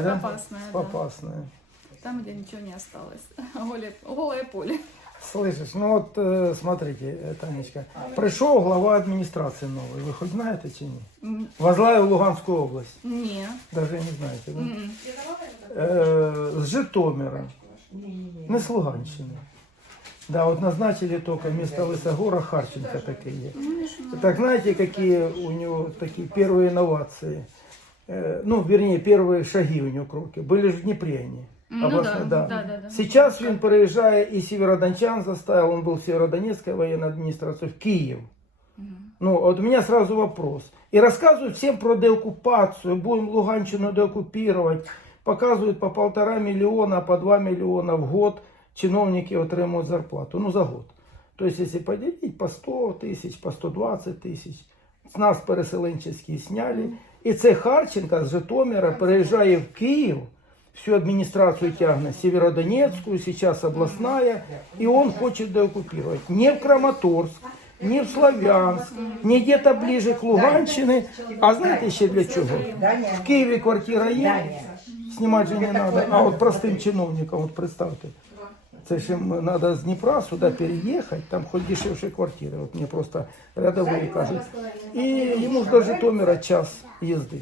Попасная, да? Попасная, да. Попасная. Там, где ничего не осталось. Голе, голое поле. Слышишь, ну вот э, смотрите, э, Танечка, прийшов глава адміністрації новий, ви хоч знаєте чи ні? М, Возглавив Луганську область, Не. даже не знаєте, да? М. Е, з Житомира, не з Луганщини. Да, вот назначили только вместо Лысогора Харченко такие. Так знаете, какие у него такие первые инновации? Э, ну, вернее, первые шаги у него кроки. Были же в Днепре они. Ну областной, да, да, да, да. Сейчас он, переезжая из Северодончан, заставил, он был в Северодонецкой военной администрации, в Киев. Ну, вот у меня сразу вопрос. И рассказывают всем про деоккупацию, будем Луганщину деоккупировать. Показывают по полтора миллиона, по два миллиона в год чиновники отримують зарплату. Ну, за год. То есть, если поделить по 100 тысяч, по 120 тысяч, з нас переселенчески сняли. і це Харченко з Житомира переїжджає в Київ, всю администрацию тягнет, Северодонецкую, сейчас областная, и он хочет деоккупировать. Не в Краматорск, не в Славянск, не где-то ближе к Луганщине. А знаете еще для чего? В Киеве квартира є, же не надо, а вот простым чиновникам, вот представьте, це ж треба з Дніпра сюди переїхати, там хоч дешевші квартири. От мені просто рядові кажуть. І йому ж до Житомира час їзди.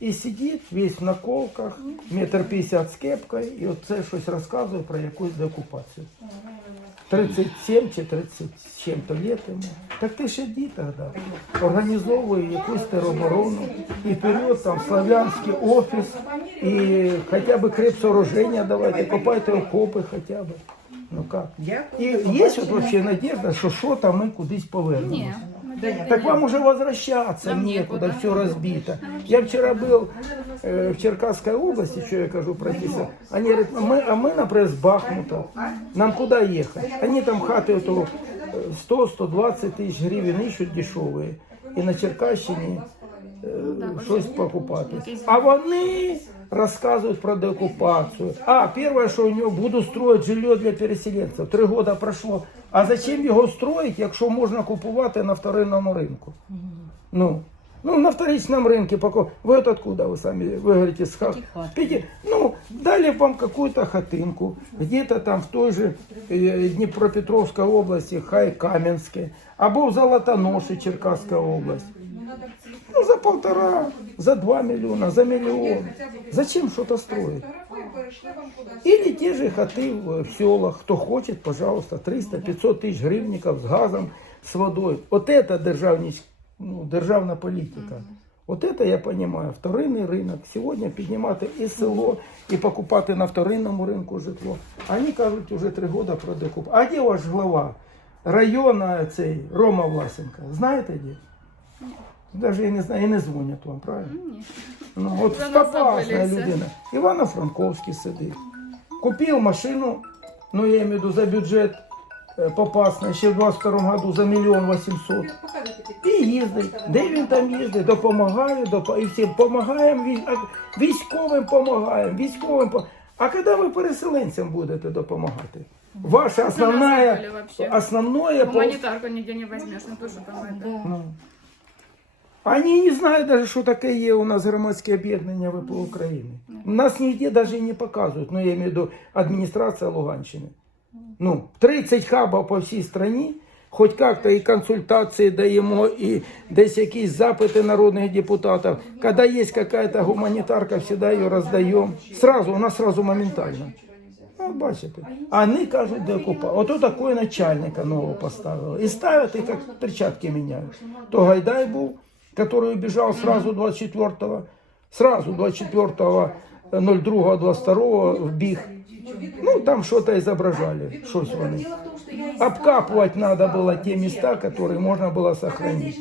І сидить весь в наколках, метр п'ятдесят з кепкою, і оце щось розказує про якусь деокупацію. 37 чи 30 з чим-то літ йому. Так ти ще йди тоді. Організовує якусь тероборону і вперед там славянський офіс, і хоча б крепсооруження давайте, копайте окопи хоча б. Ну як? І є от взагалі надежда, що що там ми кудись повернемось. Не. Так вам уже возвращаться Нам некуда, некуда. все разбито. Я вчера был э, в Черкасской области, что я кажу, профессор. Они говорят, а мы, а мы например, с Бахмута. Нам куда ехать? Они там хаты то 100-120 тысяч гривен ищут дешевые. І на Черкащині е, щось покупати. А вони розказують про деокупацію. А, перше, що у нього буду строїти жилье для переселенців. Три роки пройшло. А зачем його строїти, якщо можна купувати на вторинному ринку? Ну, ну на вторичном рынке, пока... вы вот откуда вы сами, вы говорите, с хат... Пяти- Ну, дали вам какую-то хатынку, где-то там в той же э, Днепропетровской области, Хайкаменске, або в Золотоноши, Черкасская область. Ну, за полтора, за два миллиона, за миллион. Зачем что-то строить? Или те же хаты в, в селах, кто хочет, пожалуйста, 300-500 тысяч гривников с газом, с водой. Вот это державність, ну, державна політика. Вот это я понимаю. Вторинний ринок. Сьогодні піднімати і село, і покупати на вторинному ринку житло. А Вони кажуть, уже три роки про декуп. А де ваш глава району цей Рома Власенко? Знаєте де? Даже я не знаю, і не дзвонять вам, правильно? Ну, от За нас попасна людина. Івано-Франковський сидить. Купив машину, ну я имею в виду за бюджет е, попасна, ще в 22 году за мільйон 800. І їздить. Де він там їздить? Допомагає, доп... і всім допомагаємо, військовим допомагаємо, військовим А коли ви переселенцям будете допомагати? Ваша основна, забили вообще. основное, по- Гуманитарку нигде не возьмешь. Ну тоже там это. Ну. Они не знають даже, що таке є у нас громадське об'єднання ВПО України. Нас ніде даже не показують, ну я маю в виду адміністрація Луганщини. Ну, 30 хабів по всій країні, хоч як-то і консультації даємо, і десь якісь запити народних депутатів. Коли є якась гуманітарка, завжди її роздаємо. Сразу, вона сразу моментально. Ну, бачите. А вони кажуть, де купа. Ото такого начальника нового поставили. І ставят, і як перчатки міняють. То Гайдай був, который убежал сразу 24-го, сразу 24-го, 02-го, 22-го в Біг. Ну, там что-то изображали, щось вони. Обкапывать надо было те места, которые можно было сохранить.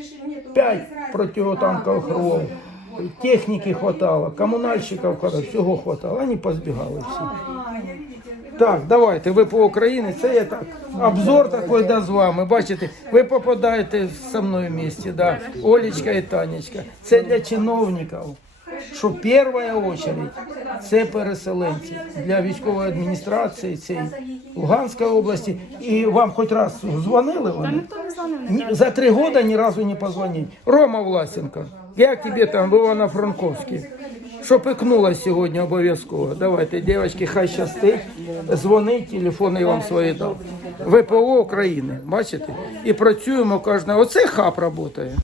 Пять противотанковых рвов. Техніки хватало, комунальщиків хватало, всього хватало. Вони позбігали всі. Так, давайте, ви по Україні, це я так. Обзор такий да з вами. Бачите, ви попадаєте зі мною в місті, да. Олечка і Танечка. Це для чиновників. Що в першу очередь це переселенці для військової адміністрації цієї Луганської області. І вам хоч раз дзвонили вони? Ні- За три года ні разу не позвонить. Рома Власенко, як тебе там в Івано-Франковській? Що пекнула сьогодні обов'язково. Давайте, дівчатки, хай щастить. Дзвонить, телефон я вам свої дав. ВПО України, бачите? І працюємо кожного. Оце хаб працює.